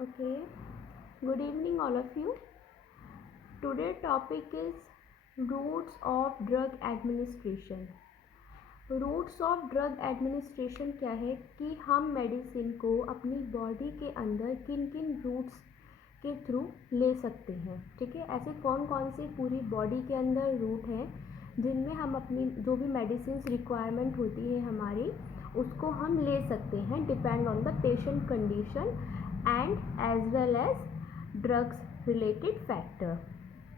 Okay, good evening, all of you. Today topic is routes of drug administration. Routes of drug administration क्या है कि हम medicine को अपनी बॉडी के अंदर किन किन रूट्स के थ्रू ले सकते हैं। ठीक है, ऐसे कौन कौन से पूरी बॉडी के अंदर रूट हैं जिनमें हम अपनी जो भी मेडिसिन रिक्वायरमेंट होती है हमारी उसको हम ले सकते हैं depend on the patient condition and as well as drugs related factor.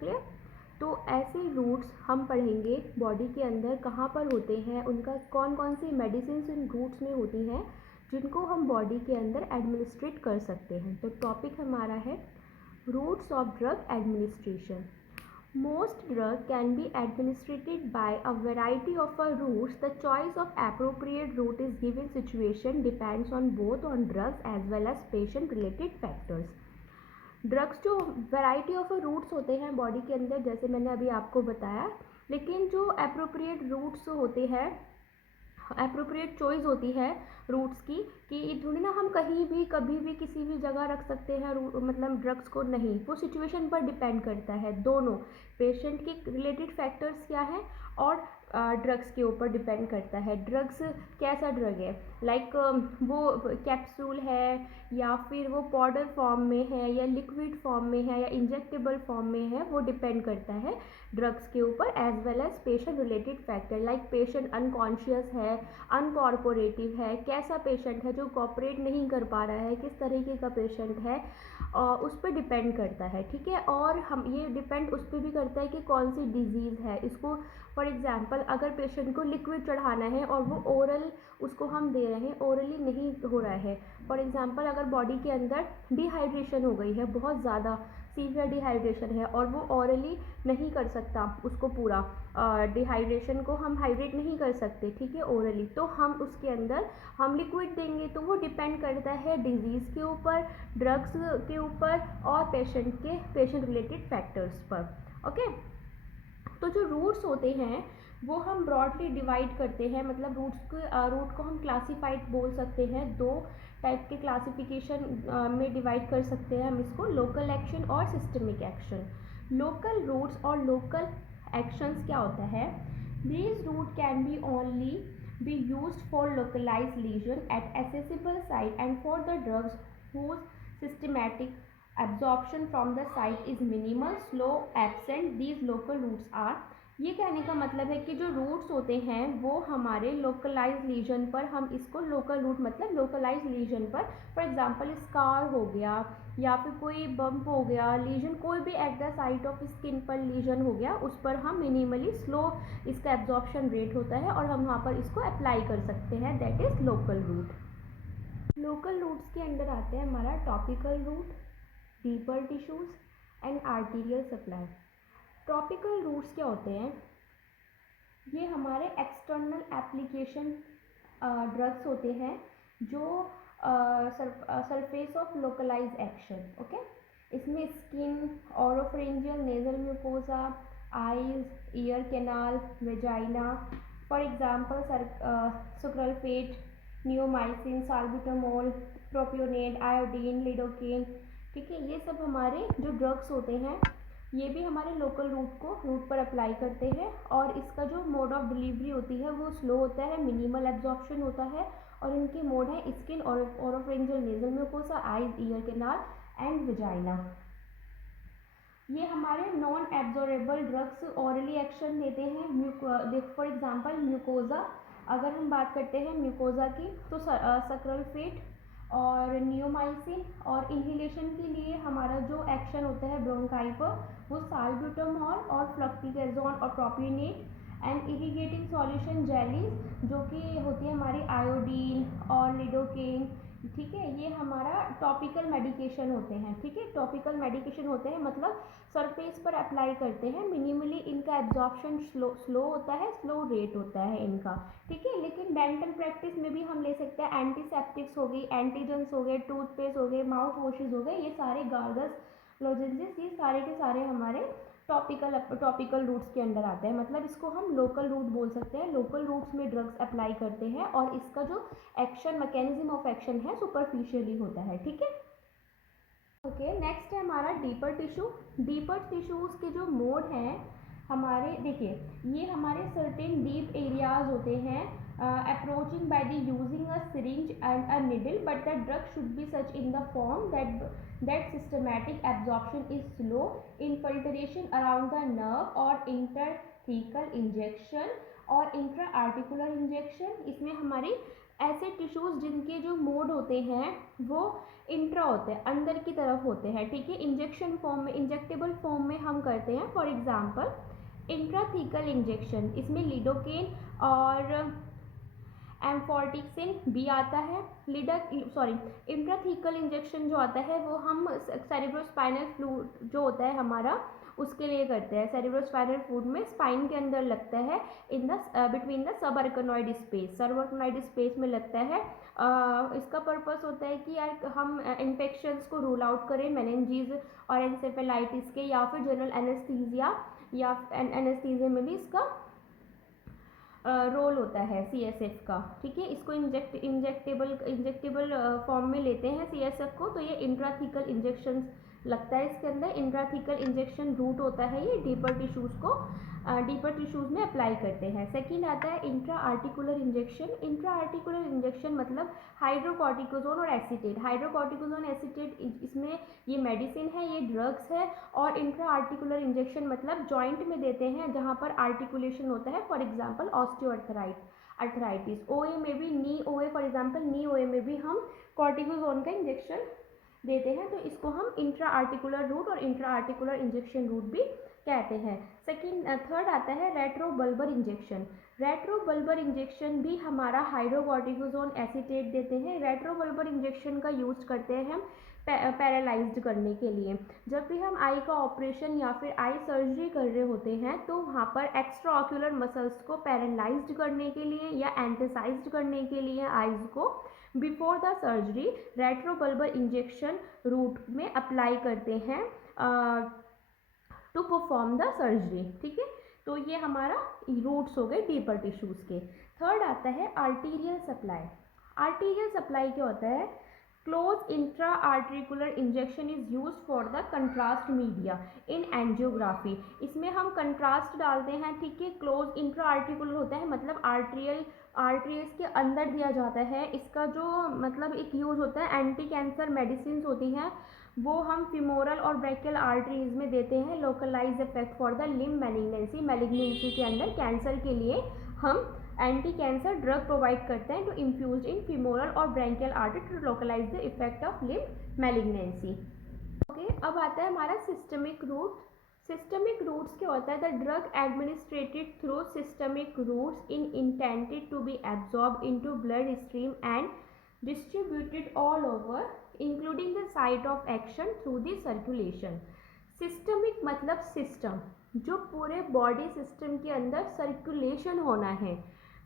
Clear. तो ऐसे रूट्स हम पढ़ेंगे बॉडी के अंदर कहाँ पर होते हैं, उनका कौन कौन सी मेडिसिन इन रूट्स में होती हैं जिनको हम बॉडी के अंदर एडमिनिस्ट्रेट कर सकते हैं। तो टॉपिक हमारा है routes of drug administration. Most drug can be administered by a variety of routes. The choice of appropriate route is given situation depends on both on drugs as well as patient related factors. Drugs जो variety of roots होते हैं body के अंदर जैसे मैंने अभी आपको बताया, लेकिन जो अप्रोप्रिएट रूट्स होते हैं, अप्रोप्रिएट चॉइस होती है रूट्स की कि थोड़ी ना हम कहीं भी कभी भी किसी भी जगह रख सकते हैं मतलब ड्रग्स को नहीं, वो सिचुएशन पर डिपेंड करता है। दोनों पेशेंट के रिलेटेड फैक्टर्स क्या है और ड्रग्स के ऊपर डिपेंड करता है। ड्रग्स कैसा ड्रग है, लाइक वो कैप्सूल है या फिर वो पाउडर फॉर्म में है या लिक्विड फॉर्म में है या इंजेक्टेबल फॉर्म में है, वो डिपेंड करता है ड्रग्स के ऊपर as well as patient related factor. Like patient unconscious है, अनकॉर्पोरेटिव है, कैसा पेशेंट है जो कॉपरेट नहीं कर पा रहा है, किस तरीके का पेशेंट है, उस पर डिपेंड करता है। ठीक है, और हम ये डिपेंड उस पर भी करता है कि कौन सी डिजीज़ है। इसको फॉर एग्जांपल अगर पेशेंट को लिक्विड चढ़ाना है और वो ओरल उसको हम दे रहे हैं, ओरली नहीं हो रहा है, फॉर एग्जांपल अगर बॉडी के अंदर डिहाइड्रेशन हो गई है, बहुत ज़्यादा सीवियर डिहाइड्रेशन है और वो ऑरली नहीं कर सकता उसको पूरा डिहाइड्रेशन को हम हाइड्रेट नहीं कर सकते, ठीक है, ओरली, तो हम उसके अंदर हम लिक्विड देंगे। तो वो डिपेंड करता है डिजीज़ के ऊपर, ड्रग्स के ऊपर और पेशेंट रिलेटेड फैक्टर्स पर। ओके, तो जो रूट्स होते हैं वो हम ब्रॉडली डिवाइड करते हैं, मतलब रूट को हम क्लासीफाइड बोल सकते हैं। दो टाइप के क्लासिफिकेशन में डिवाइड कर सकते हैं हम इसको, लोकल एक्शन और सिस्टमिक एक्शन। लोकल रूट्स और लोकल एक्शंस क्या होता है, these route can be only be used for localized lesion at accessible site and for the drugs whose systematic absorption from the site is minimal, slow, absent, these local routes are। ये कहने का मतलब है कि जो roots होते हैं वो हमारे लोकलाइज लीजन पर, हम इसको लोकल रूट मतलब लोकलाइज लीजन पर, फॉर एग्जांपल स्कार हो गया या फिर कोई बम्प हो गया, लीजन कोई भी at the site of skin पर लीजन हो गया, उस पर हम मिनिमली स्लो इसका एब्जॉर्प्शन रेट होता है और हम वहाँ पर इसको अप्लाई कर सकते हैं, that is local route. Local routes के अंदर आते हैं हमारा topical route, deeper tissues and arterial supply. Topical routes क्या होते हैं, ये हमारे एक्सटर्नल एप्लीकेशन ड्रग्स होते हैं जो surface of localise action. Okay, इसमें skin, oropharyngeal nasal mucosa, eyes, ear canal, vagina, for example sucralfate, neomycin, salbutamol, propionate, iodine, lidocaine. ठीक है, ये सब हमारे जो ड्रग्स होते हैं ये भी हमारे लोकल रूट पर अप्लाई करते हैं और इसका जो मोड ऑफ डिलीवरी होती है वो स्लो होता है, मिनिमल एब्जॉर्प्शन होता है और इनके मोड है skin, oropharyngeal nasal mucosa, eyes, ear canal and vagina. ये हमारे non absorbable drugs orally action देते हैं। फॉर एग्जांपल म्यूकोजा, अगर हम बात करते हैं म्यूकोजा की तो सक्रालफेट और नियोमाइसिन, और इन्हीलेशन के लिए हमारा जो एक्शन होता है ब्रोंकाई पर वो साल्ब्यूटामॉल और फ्लक्टिकेजोन और propionate and irrigating solution jellies जो कि होती है हमारी आयोडीन और लिडोकेन। ठीक है, ये हमारा टॉपिकल मेडिकेशन होते हैं। ठीक है, टॉपिकल मेडिकेशन होते हैं मतलब सरफेस पर अप्लाई करते हैं, मिनिमली इनका एब्जॉर्प्शन स्लो होता है, स्लो रेट होता है इनका। ठीक है, लेकिन डेंटल प्रैक्टिस में भी हम ले सकते हैं, एंटीसेप्टिक्स हो गई, एंटीजन्स हो गए, टूथपेस्ट हो गए, माउथ वॉशेज हो गए, ये सारे गार्गल्स, लोजेंसेस, ये सारे के सारे हमारे टॉपिकल रूट्स के अंदर आते हैं, मतलब इसको हम लोकल रूट बोल सकते हैं। लोकल रूट्स में ड्रग्स अप्लाई करते हैं और इसका जो एक्शन मैकेनिज्म ऑफ एक्शन है सुपरफिशियली होता है। ठीक है, ओके, नेक्स्ट है हमारा डीपर टिश्यू। डीपर टिश्यूज़ के जो मोड हैं हमारे, देखिए ये हमारे सर्टेन डीप एरियाज होते हैं approaching by the using a syringe and a needle, but the drug should be such in the form that systematic absorption is slow, infiltration around the nerve और इंटरथीकल injection और intra articular injection. इसमें हमारी ऐसे tissues जिनके जो mode होते हैं वो इंट्रा होते हैं, अंदर की तरफ होते हैं, ठीक है, इंजेक्शन फॉर्म में, इंजेक्टेबल फॉर्म में हम करते हैं। फॉर एग्जांपल इंट्राथीकल इंजेक्शन, इसमें लिडोकेन और एम्फोर्टिक्सिन भी आता है। इंट्राथीकल इंजेक्शन जो आता है वो हम सेरेब्रोस्पाइनल फ्लूइड जो होता है हमारा उसके लिए करते हैं। सेरेब्रोस्पाइनल फ्लूइड में स्पाइन के अंदर लगता है, in the between the subarachnoid space, subarachnoid space में लगता है। इसका पर्पस होता है कि यार हम इन्फेक्शंस को रूल आउट करें, मेनिंजीज और एंसेफेलाइटिस के, या फिर जनरल एनेस्थीसिया या एनेस्थीसिया में भी इसका रोल होता है सीएसएफ का, ठीक है। इसको इंजेक्टेबल फॉर्म में लेते हैं सीएसएफ को, तो ये इंट्राथीकल इंजेक्शन लगता है इसके अंदर। इंट्राथीकल इंजेक्शन रूट होता है ये डीपर टिश्यूज़ को, डीपर टिश्यूज़ में अप्लाई करते हैं। सेकंड आता है intra articular injection. Intra articular injection मतलब हाइड्रोकॉर्टिकोजोन और एसीटेट। हाइड्रोकॉर्टिकोजोन एसीटेट इसमें ये मेडिसिन है, ये ड्रग्स है। और इंट्रा आर्टिकुलर इंजेक्शन मतलब जॉइंट में देते हैं जहाँ पर आर्टिकुलेशन होता है, फॉर एग्जाम्पल अर्थराइटिस। ओए में भी, नी ओए, फॉर एग्जाम्पल नी ओए में भी हम कॉर्टिकोजोन का इंजेक्शन देते हैं, तो इसको हम इंट्रा आर्टिकुलर रूट और इंट्रा आर्टिकुलर इंजेक्शन रूट भी कहते हैं। थर्ड आता है रेट्रोबल्बर इंजेक्शन। रेट्रोबल्बर इंजेक्शन भी हमारा हाइड्रोकॉर्टिकोजोन एसीटेट देते हैं। रेट्रोबल्बर इंजेक्शन का यूज करते हैं हम पैरालाइज्ड करने के लिए। जब भी हम आई का ऑपरेशन या फिर आई सर्जरी कर रहे होते हैं तो वहाँ पर एक्स्ट्रा ऑक्यूलर मसल्स को पैरालाइज्ड करने के लिए या एंथेसाइज्ड करने के लिए आइज को before the surgery retrobulbar injection route में अप्लाई करते हैं टू परफॉर्म द सर्जरी, ठीक है। तो ये हमारा रूट्स हो गए डीपर टिश्यूज़ के। थर्ड आता है आर्टीरियल सप्लाई। आर्टीरियल सप्लाई क्या होता है? Close intra articular injection is use for the contrast media in angiography. इसमें हम कंट्रास्ट डालते हैं, ठीक है। क्लोज इंट्रा आर्टिकुलर होता है मतलब आर्टरीज के अंदर दिया जाता है। इसका जो मतलब एक यूज होता है, एंटी कैंसर मेडिसिन होती हैं वो हम फिमोरल और ब्रैकियल आर्टरीज में देते हैं। Localise effect for the limb malignancy के अंदर कैंसर के लिए हम एंटी कैंसर ड्रग प्रोवाइड करते हैं टू इन्फ्यूज इन फिमोरल और brachial artery to localize the effect of limb malignancy. Okay, अब आता है हमारा सिस्टमिक रूट। सिस्टमिक रूट्स क्या होता है? The drug administered through systemic routes in intended to be absorb into blood stream and distributed all over including the site of action through the circulation. Systemic मतलब system, जो पूरे body system के अंदर circulation होना है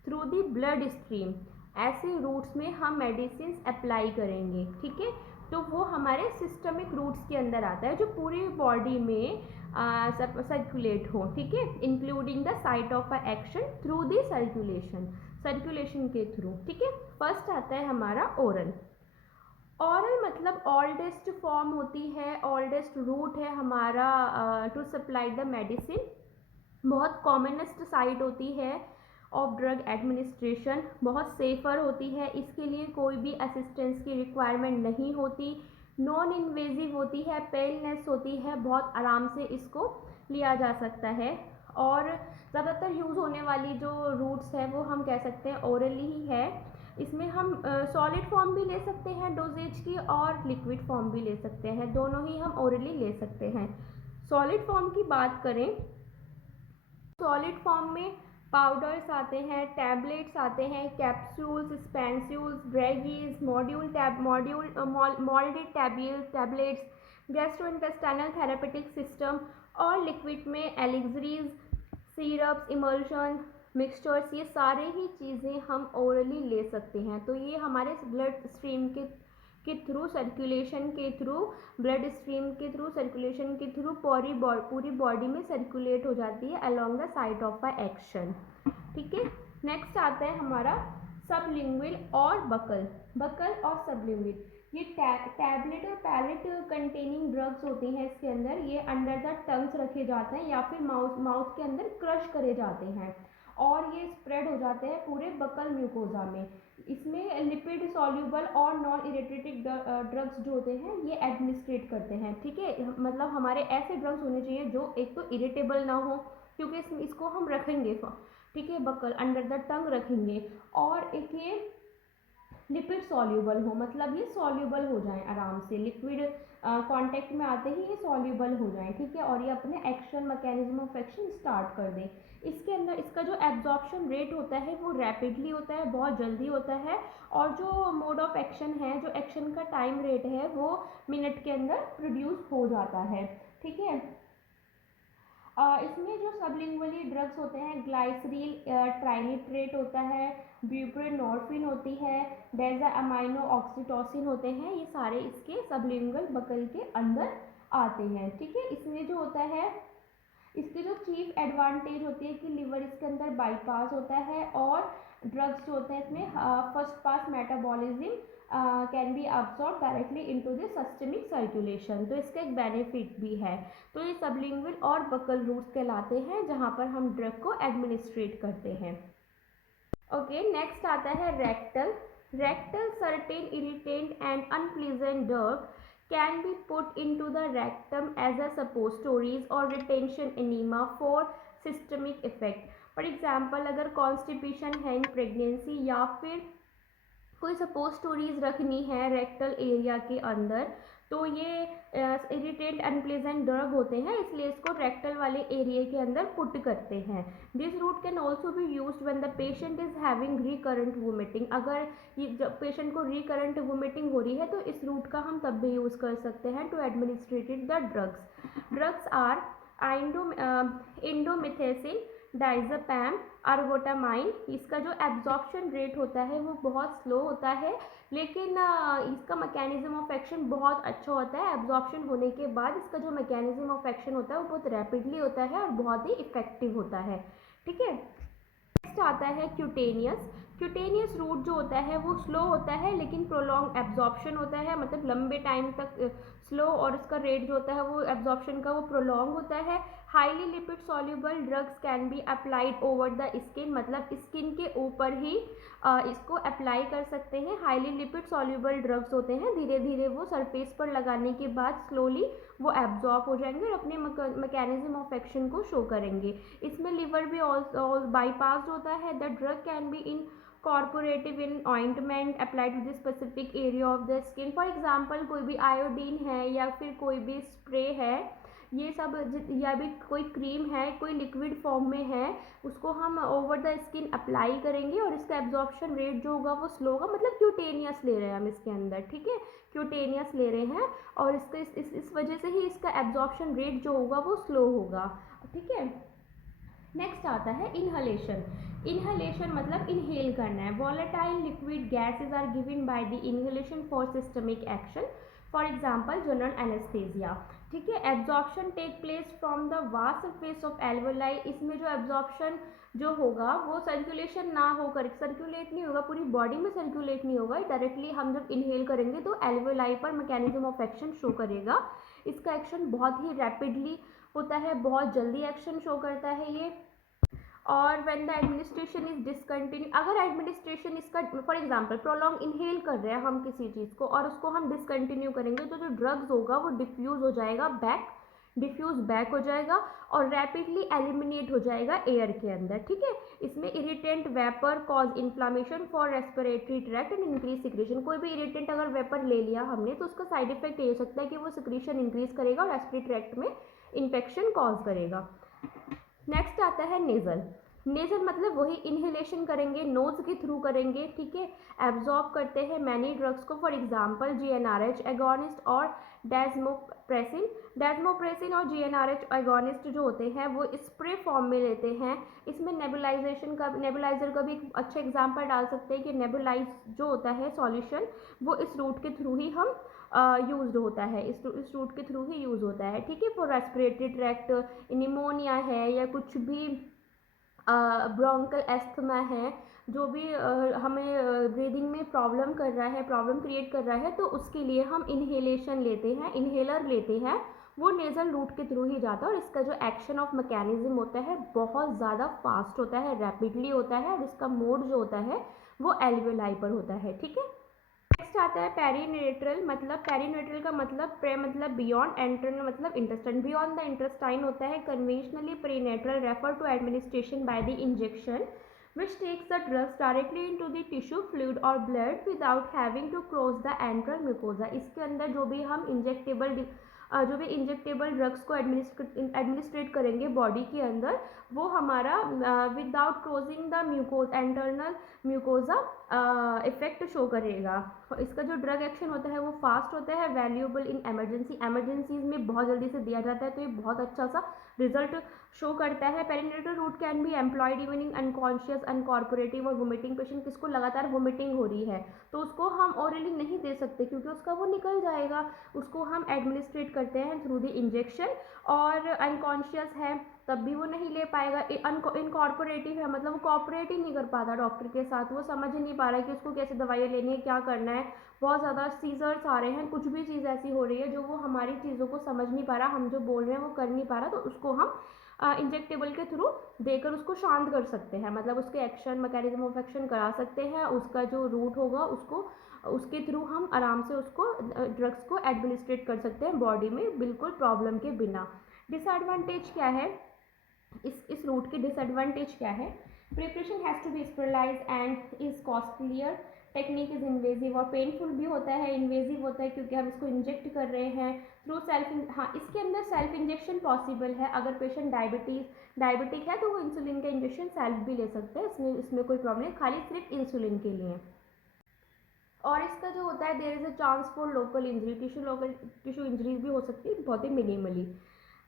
through the blood stream. ऐसे routes में हम मेडिसिन अप्लाई करेंगे, ठीक है। तो वो हमारे सिस्टमिक रूट्स के अंदर आता है जो पूरी बॉडी में सर्कुलेट हो, ठीक है, including the site of action through the circulation के थ्रू, ठीक है। फर्स्ट आता है हमारा ओरल। ऑरल मतलब ओल्डेस्ट फॉर्म होती है, ओल्डेस्ट रूट है हमारा टू सप्लाई द मेडिसिन। बहुत कॉमनेस्ट साइट होती है ऑफ ड्रग एडमिनिस्ट्रेशन, बहुत सेफ़र होती है, इसके लिए कोई भी असिस्टेंस की रिक्वायरमेंट नहीं होती, नॉन इन्वेजिव होती है, पेनलेस होती है, बहुत आराम से इसको लिया जा सकता है। और ज़्यादातर यूज़ होने वाली जो रूट्स है वो हम कह सकते हैं ओरली ही है। इसमें हम सॉलिड फॉर्म भी ले सकते हैं डोजेज की और लिक्विड फॉर्म भी ले सकते हैं, दोनों ही हम ओरली ले सकते हैं। सॉलिड फॉर्म की बात करें, सॉलिड फॉर्म में पाउडर्स आते हैं, टैबलेट्स आते हैं, capsules, spansules, dragees, moulded tablets, gastrointestinal therapeutic system. और लिक्विड में एलिक्सरीज, सिरप्स, इमल्शन, मिक्सचर्स, ये सारे ही चीज़ें हम ओरली ले सकते हैं। तो ये हमारे ब्लड स्ट्रीम के थ्रू, सर्कुलेशन के थ्रू, ब्लड स्ट्रीम के थ्रू, सर्कुलेशन के थ्रू पूरी बॉडी में सर्कुलेट हो जाती है along the site of a action, ठीक है। नेक्स्ट आता है हमारा सबलिंगुअल और बकल और सबलिंगुअल। ये टैबलेट और पैलेट कंटेनिंग ड्रग्स होते हैं इसके अंदर, ये अंडर द टंग्स रखे जाते हैं या फिर माउथ के अंदर क्रश करे जाते हैं और ये स्प्रेड हो जाते हैं पूरे बकल म्यूकोजा में। इसमें लिपिड सॉल्यूबल और नॉन इरिटेटिक ड्रग्स जो होते हैं ये एडमिनिस्ट्रेट करते हैं। ठीक है, मतलब हमारे ऐसे ड्रग्स होने चाहिए जो एक तो इरिटेबल ना हो, क्योंकि इसको हम रखेंगे, ठीक है, बकल अंडर द टंग रखेंगे, और एक ये लिपिड सॉल्यूबल हो, मतलब ये सॉल्यूबल हो जाएं आराम से, लिक्विड कांटेक्ट में आते ही ये सॉल्यूबल हो जाएं। ठीक है, और ये अपने action mechanism of action start कर दें। इसके अंदर इसका जो एब्जॉर्प्शन रेट होता है वो रैपिडली होता है, बहुत जल्दी होता है, और जो मोड ऑफ एक्शन है, जो एक्शन का टाइम रेट है, वो मिनट के अंदर प्रोड्यूस हो जाता है। ठीक है, इसमें जो सबलिंगुअली ड्रग्स होते हैं, ग्लाइसरील ट्राइनिट्रेट होता है, ब्यूप्रेनॉर्फिन होती है, डेजा अमाइनो ऑक्सीटोसिन होते हैं, ये सारे इसके सबलिंगुअल बकल के अंदर आते हैं। ठीक है, इसमें जो होता है, इसकी जो चीफ एडवांटेज होती है कि लिवर इसके अंदर बाईपास होता है, और ड्रग्स जो होते हैं इसमें first pass metabolism can be absorb directly into the systemic circulation, तो इसका एक बेनिफिट भी है। तो ये सबलिंगुअल और बकल रूट्स कहलाते हैं जहाँ पर हम ड्रग को एडमिनिस्ट्रेट करते हैं। ओके, नेक्स्ट आता है rectal. Rectal certain irritant and unpleasant drug can be put into the rectum as a suppositories or retention enema for systemic effect. For example, अगर कॉन्स्टिपेशन है इन प्रेगनेंसी या फिर कोई सपोजिटोरीज रखनी है रेक्टल एरिया के अंदर, तो ये इरिटेंट अनप्लेजेंट ड्रग होते हैं, इसलिए इसको रेक्टल वाले एरिया के अंदर पुट करते हैं। This route can also be used when the patient is having recurrent vomiting. अगर ये जब पेशेंट को रिकरेंट वोमिटिंग हो रही है तो इस रूट का हम तब भी यूज़ कर सकते हैं to administered the drugs. Drugs are indomethacin, diazepam, ergotamine. इसका जो एब्जॉर्प्शन रेट होता है वो बहुत स्लो होता है, लेकिन इसका मैकेनिज्म ऑफ एक्शन बहुत अच्छा होता है। एब्जॉर्प्शन होने के बाद इसका जो मैकेनिज्म ऑफ एक्शन होता है वो बहुत रैपिडली होता है और बहुत ही इफेक्टिव होता है। ठीक है, नेक्स्ट आता है क्यूटेनियस। क्यूटेनियस रूट जो होता है वो स्लो होता है लेकिन प्रोलॉन्ग एब्जॉर्प्शन होता है, मतलब लंबे टाइम तक स्लो, और इसका रेट जो होता है वो एब्जॉर्प्शन का वो प्रोलॉन्ग होता है। Highly lipid soluble drugs can be applied over the skin, मतलब स्किन के ऊपर ही इसको अप्लाई कर सकते हैं। हाईली लिपिड सॉल्यूबल ड्रग्स होते हैं, धीरे धीरे वो सरफेस पर लगाने के बाद स्लोली वो एब्जॉर्ब हो जाएंगे और अपने मैकेनिज्म ऑफ एक्शन को शो करेंगे। इसमें लिवर भी बाईपास होता है। The drug can be incorporative in ointment applied to the specific area of the skin. For example, कोई भी आयोडीन है या फिर कोई भी स्प्रे है, ये सब, या भी कोई क्रीम है, कोई लिक्विड फॉर्म में है, उसको हम ओवर द स्किन अप्लाई करेंगे और इसका एब्जॉर्प्शन रेट जो होगा वो स्लो होगा, मतलब क्यूटेनियस ले रहे हैं हम इसके अंदर। ठीक है, क्यूटेनियस ले रहे हैं और इसका इस वजह से ही इसका एब्जॉर्प्शन रेट जो होगा वो स्लो होगा। ठीक है, नेक्स्ट आता है इनहलेशन। इनहलेशन मतलब इनहेल करना है। Volatile liquid gases are given by the inhalation for systemic action, for example general anaesthesia. ठीक है, absorption take place from the vast surface of alveoli. इसमें जो एब्जॉर्प्शन जो होगा वो सर्कुलेशन ना होकर, सर्कुलेट नहीं होगा, पूरी बॉडी में सर्कुलेट नहीं होगा, डायरेक्टली हम जब इनहेल करेंगे तो एल्वोलाई पर मैकेनिज्म ऑफ एक्शन शो करेगा। इसका एक्शन बहुत ही रैपिडली होता है, बहुत जल्दी एक्शन शो करता है ये। और when the administration is discontinue, अगर एडमिनिस्ट्रेशन इसका, फॉर एग्जांपल प्रोलॉन्ग इनहेल कर रहे हैं हम किसी चीज़ को और उसको हम डिसकंटिन्यू करेंगे तो जो ड्रग्स होगा वो डिफ्यूज़ हो जाएगा बैक हो जाएगा और रैपिडली एलिमिनेट हो जाएगा एयर के अंदर। ठीक है, इसमें irritant vapour cause inflammation for respiratory tract and increase secretion. कोई भी इरिटेंट अगर वेपर ले लिया हमने तो उसका साइड इफेक्ट ये हो सकता है कि वो सिक्रेशन इंक्रीज करेगा और रेस्पिरेटरी ट्रैक्ट में इन्फेक्शन कॉज करेगा। नेक्स्ट आता है नेजल। नेजल मतलब वही इनहेलेशन करेंगे, नोज के थ्रू करेंगे। ठीक है, एब्जॉर्ब करते हैं मैनी ड्रग्स को, फॉर एग्जांपल GnRH एगोनिस्ट और डेस्मोप्रेसिन। डेस्मोप्रेसिन और GnRH एगोनिस्ट जो होते हैं वो स्प्रे फॉर्म में लेते हैं। इसमें नेबुलाइजर का भी एक अच्छा एग्जांपल डाल सकते हैं कि नेबुलाइज जो होता है सॉल्यूशन वो इस रूट के थ्रू ही हम यूज होता है, इस रूट के थ्रू ही यूज़ होता है। ठीक है, फॉर रेस्पिरेटरी ट्रैक्ट, निमोनिया है या कुछ भी ब्रोंकल एस्थमा है, जो भी हमें ब्रीदिंग में प्रॉब्लम कर रहा है, प्रॉब्लम क्रिएट कर रहा है, तो उसके लिए हम इन्हेलेशन लेते हैं, इन्हेलर लेते हैं, वो नेज़ल रूट के थ्रू ही जाता है। और इसका जो एक्शन ऑफ मैकेनिज्म होता है बहुत ज़्यादा फास्ट होता है, रैपिडली होता है, और इसका मोड जो होता है वो एल्वेलाई पर होता है। ठीक है, नेक्स्ट आता है पेरिनेट्रल। मतलब पेरिनेट्रल का मतलब प्रे मतलब बियॉन्ड, एंटरनल मतलब इंटेस्टाइन। बियॉन्ड द इंटेस्टाइन होता है। Conventionally parenteral refer to administration by the injection which takes the drugs directly into the tissue, fluid or blood without having to cross the enteral mucosa। इसके अंदर जो भी हम injectable drugs को administrate करेंगे body के अंदर, वो हमारा without crossing the enteral mucosa effect show करेगा। इसका जो ड्रग एक्शन होता है वो फास्ट होता है, वैल्यूएबल इन एमरजेंसीज में बहुत जल्दी से दिया जाता है, तो ये बहुत अच्छा सा रिजल्ट शो करता है। Parenteral route can be employed even in unconscious, uncooperative और वोमिटिंग पेशेंट। किसको लगातार वोमिटिंग हो रही है तो उसको हम ओरली नहीं दे सकते क्योंकि उसका वो निकल जाएगा, उसको हम एडमिनिस्ट्रेट करते हैं थ्रू द इंजेक्शन। और अनकॉन्शियस है तब भी वो नहीं ले पाएगा। इनकॉर्पोरेटिव है मतलब वो कॉपरेट ही नहीं कर पाता डॉक्टर के साथ, वो समझ ही नहीं पा रहा है कि उसको कैसे दवाइयाँ लेनी है, क्या करना है। बहुत ज़्यादा सीजर्स आ रहे हैं, कुछ भी चीज़ ऐसी हो रही है जो वो हमारी चीज़ों को समझ नहीं पा रहा, हम जो बोल रहे हैं वो कर नहीं पा रहा, तो उसको हम इंजेक्टेबल के थ्रू देकर उसको शांत कर सकते हैं। मतलब उसके एक्शन, मैकेनिज्म ऑफ एक्शन करा सकते हैं, उसका जो रूट होगा उसको उसके थ्रू हम आराम से उसको ड्रग्स को एडमिनिस्ट्रेट कर सकते हैं बॉडी में बिल्कुल प्रॉब्लम के बिना। डिसएडवांटेज क्या है, इस रूट की डिसएडवांटेज क्या है? Preparation has to be sterilize and is costlier. Technique is invasive और पेनफुल भी होता है, इन्वेजिव होता है क्योंकि हम इसको इंजेक्ट कर रहे हैं थ्रू सेल्फ। हाँ, इसके अंदर सेल्फ इंजेक्शन पॉसिबल है। अगर पेशेंट डायबिटिक है तो वो इंसुलिन का इंजेक्शन सेल्फ भी ले सकते हैं, इसमें कोई प्रॉब्लम नहीं, खाली सिर्फ इंसुलिन के लिए। और इसका जो होता है there is a chance for local injury, tissue injuries भी हो सकती है, बहुत ही minimally.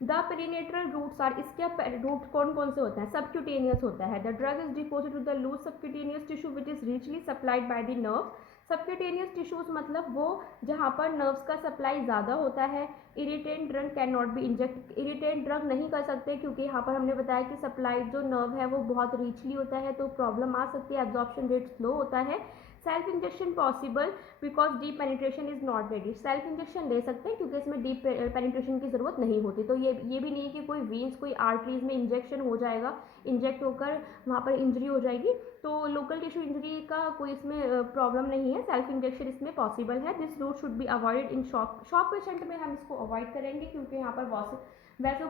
The parenteral routes are, इसके रूट कौन कौन से होते हैं? सबक्यूटेनियस होता है। The drug is deposit to the loose subcutaneous tissue which is richly supplied by the nerves. Subcutaneous tissues मतलब वो जहाँ पर नर्व्स का सप्लाई ज़्यादा होता है। Irritant drug can not be inject, irritant drug नहीं कर सकते क्योंकि यहाँ पर हमने बताया कि सप्लाई जो नर्व है वो बहुत रिचली होता है, तो प्रॉब्लम आ सकती है, एब्जॉर्प्शन रेट स्लो होता है। Self injection possible because deep penetration is not ready. Self injection ले सकते हैं क्योंकि इसमें डीप पेनिट्रेशन की ज़रूरत नहीं होती। तो ये भी नहीं है कि कोई वीन्स, कोई आर्टरीज में इंजेक्शन हो जाएगा, इंजेक्ट होकर वहाँ पर इंजरी हो जाएगी, तो लोकल टिश्यू इंजरी का कोई इसमें प्रॉब्लम नहीं है। सेल्फ इंजेक्शन इसमें पॉसिबल है। This route should be avoided in shock patient में हम इसको अवॉइड करेंगे क्योंकि यहाँ पर वैसो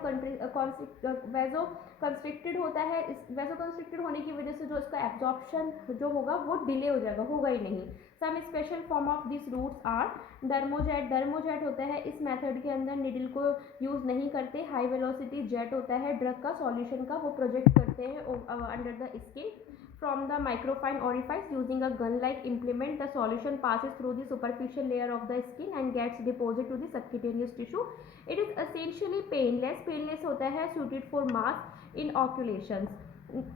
कंस्ट्रिक्टेड होता है। इस वैसो कंस्ट्रिक्टेड होने की वजह से जो इसका एब्जॉर्प्शन जो होगा वो डिले हो जाएगा, होगा ही नहीं। Some special form of this routes are dermojet. Dermojet होता है, इस मेथड के अंदर निडल को यूज़ नहीं करते। हाई वेलोसिटी जेट होता है, ड्रग का सॉल्यूशन का वो प्रोजेक्ट करते हैं under the skin from the microfine orifice using a gun-like implement. The solution passes through the superficial layer of the skin and gets deposited to the subcutaneous tissue. It is essentially painless. Painless होता है, suited for mass inoculations.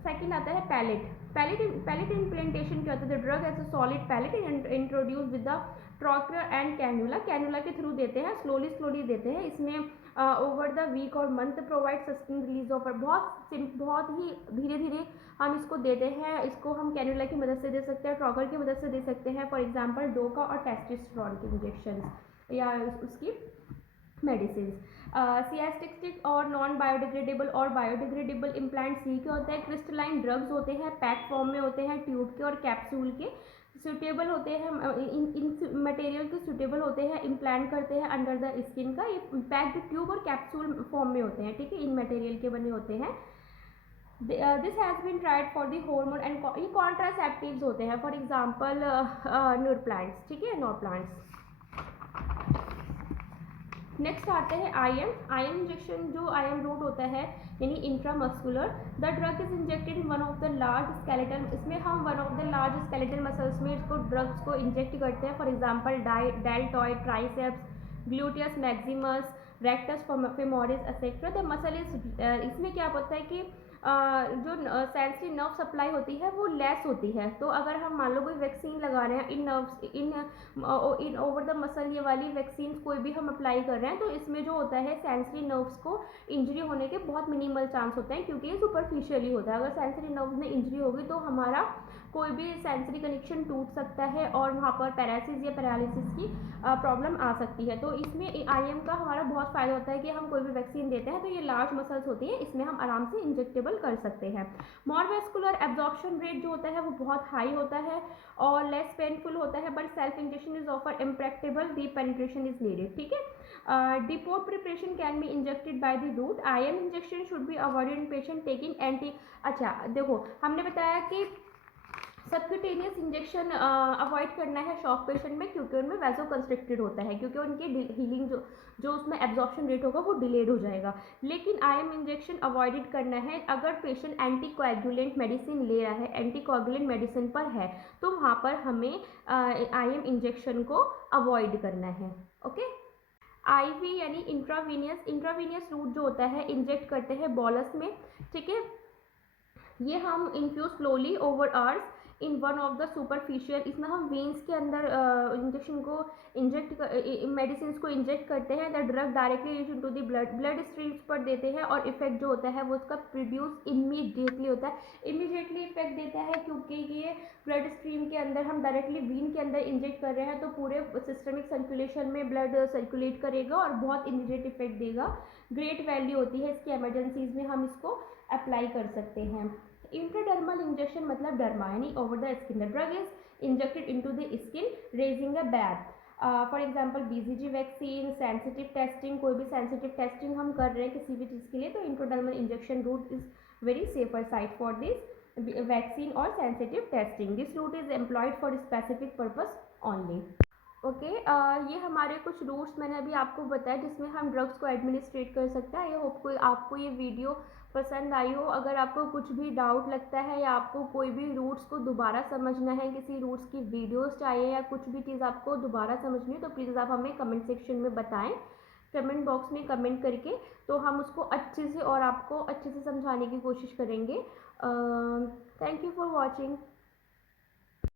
Second आता है pellet implantation क्या होता है? The drug as a solid pellet introduce with the trocar and cannula के through देते हैं, स्लोली देते हैं। इसमें ओवर द वीक और month provide sustain release of, बहुत ही धीरे धीरे हम इसको देते हैं। इसको हम कैन्यूला की मदद से दे सकते हैं, ट्रॉकर की मदद से दे सकते हैं। फॉर एग्जांपल डोका और टेस्टोस्टेरोन के इंजेक्शन या उसकी मेडिसिन। सीएसटिक और नॉन बायोडिग्रेडेबल और बायोडिग्रेडेबल इम्प्लांट सी के होते हैं। क्रिस्टलाइन ड्रग्स होते हैं, पैक फॉर्म में होते हैं, ट्यूब के और कैप्सूल के। सूटेबल होते हैं, इन मटेरियल के सूटेबल होते हैं, इम्प्लांट करते हैं अंडर द स्किन का। ये पैक्ड ट्यूब और कैप्सूल फॉर्म में होते हैं, ठीक है, इन मटेरियल के बने होते हैं। This has been tried for the hormone and ये कॉन्ट्रासेप्टिव्स होते हैं, फॉर एग्जांपल न्यूर प्लांट्स, ठीक है, नॉर प्लांट्स। नेक्स्ट आते हैं आईएम इंजेक्शन। जो आईएम रूट होता है यानी intramuscular. The drug is injected in one of the large skeletal, इसमें हम one of the large skeletal muscles में इसको ड्रग्स को इंजेक्ट करते हैं। For example deltoid, triceps, gluteus Maximus, rectus femoris etcetera. The muscle is, इसमें क्या होता है कि जो सेंसरी नर्व सप्लाई होती है वो लेस होती है। तो अगर हम मान लो कोई वैक्सीन लगा रहे हैं इन ओवर द मसल, ये वाली वैक्सीन कोई भी हम अप्लाई कर रहे हैं, तो इसमें जो होता है सेंसरी नर्व्स को इंजरी होने के बहुत मिनिमल चांस होते हैं क्योंकि ये सुपरफिशियली होता है। अगर सेंसरी नर्व्स में इंजरी होगी तो हमारा कोई भी सेंसरी कनेक्शन टूट सकता है और वहाँ पर पैरालिसिस या पैरालिसिस की प्रॉब्लम आ सकती है। तो इसमें IM का हमारा बहुत फ़ायदा होता है कि हम कोई भी वैक्सीन देते हैं तो ये लार्ज मसल्स होती है, इसमें हम आराम से इंजेक्टेबल कर सकते हैं। मॉरवेस्कुलर एब्जॉर्प्शन रेट जो होता है वो बहुत हाई होता है और लेस पेनफुल होता है, but self injection is offer impracticable, deep penetration is needed. ठीक है। Depot preparation can be injected by the route. IM injection should be avoided in patient taking anti. अच्छा देखो, हमने बताया कि सबक्यूटेनियस इंजेक्शन अवॉइड करना है शॉक पेशेंट में, क्योंकि उनमें वैसो कंस्ट्रिक्टेड होता है, क्योंकि उनकी हीलिंग जो उसमें एब्जॉर्प्शन रेट होगा वो डिलेड हो जाएगा। लेकिन IM इंजेक्शन अवॉइडेड करना है अगर पेशेंट एंटी कोएगुलेंट मेडिसिन ले रहा है, एंटी कोएगुलेंट मेडिसिन पर है, तो वहाँ पर हमें IM इंजेक्शन को अवॉइड करना है। ओके। IV यानी इंट्रावीनियस रूट जो होता है इंजेक्ट करते हैं बॉलस में। ठीक है, ये हम infuse slowly over hours in one of the superficial, इसमें हम वेन्स के अंदर इंजेक्शन को इंजेक्ट मेडिसिन को इंजेक्ट करते हैं। The drug directly reach into the blood streams पर देते हैं और इफेक्ट जो होता है वो उसका प्रोड्यूस इमीडिएटली होता है, इमीडिएटली इफेक्ट देता है, क्योंकि ये ब्लड स्ट्रीम के अंदर हम डायरेक्टली वीन के अंदर इंजेक्ट कर रहे हैं तो पूरे सिस्टमिक सर्कुलेशन में ब्लड सर्कुलेट करेगा और बहुत इमीडिएट इफेक्ट देगा। ग्रेट वैल्यू होती है इसकी, एमरजेंसीज में हम इसको अप्लाई कर सकते हैं। इंट्राडर्मल इंजेक्शन मतलब डर्मा यानी over the skin, the drug is injected into the skin raising a बैथ। For example BCG vaccine, sensitive testing, कोई भी सेंसिटिव टेस्टिंग हम कर रहे हैं किसी भी चीज़ के लिए तो intradermal injection route is very safer side for this vaccine और sensitive testing. This route is employed for specific purpose only. Okay, ये हमारे कुछ रूट्स मैंने अभी आपको बताया जिसमें हम ड्रग्स को एडमिनिस्ट्रेट कर सकते हैं। आई होप कोई आपको ये वीडियो पसंद आई हो। अगर आपको कुछ भी डाउट लगता है या आपको कोई भी रूट्स को दोबारा समझना है, किसी रूट्स की वीडियोस चाहिए या कुछ भी चीज़ आपको दोबारा समझनी है, तो प्लीज़ आप हमें कमेंट सेक्शन में बताएं, कमेंट बॉक्स में कमेंट करके, तो हम उसको अच्छे से और आपको अच्छे से समझाने की कोशिश करेंगे। Thank you for watching.